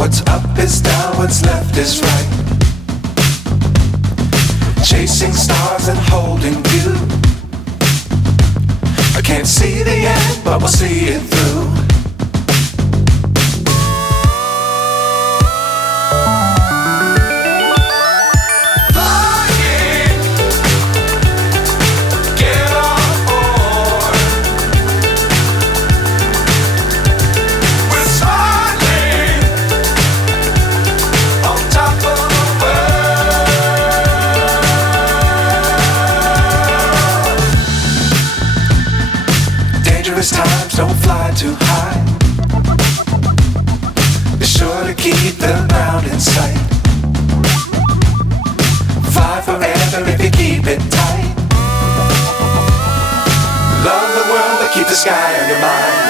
What's up is down, what's left is right. Chasing stars and holding you. I can't see the end, but we'll see it through. Times don't fly too high. Be sure to keep the ground in sight. Fly forever if you keep it tight. Love the world but keep the sky on your mind.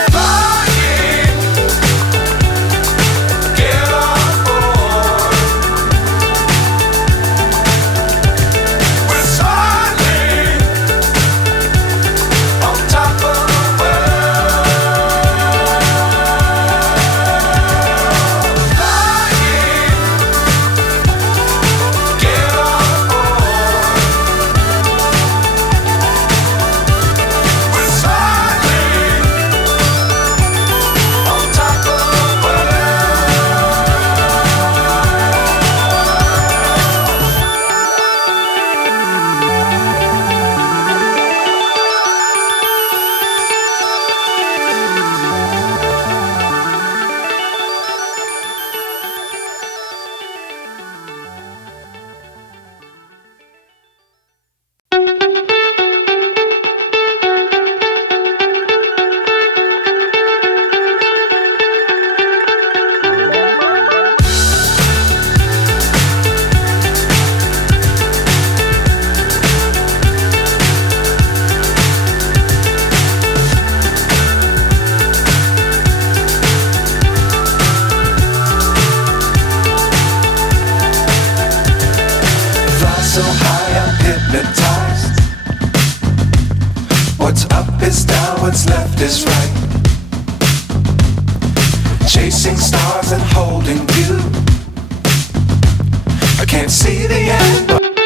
So high I'm hypnotized. What's up is down, what's left is right. Chasing stars and holding you. I can't see the end, but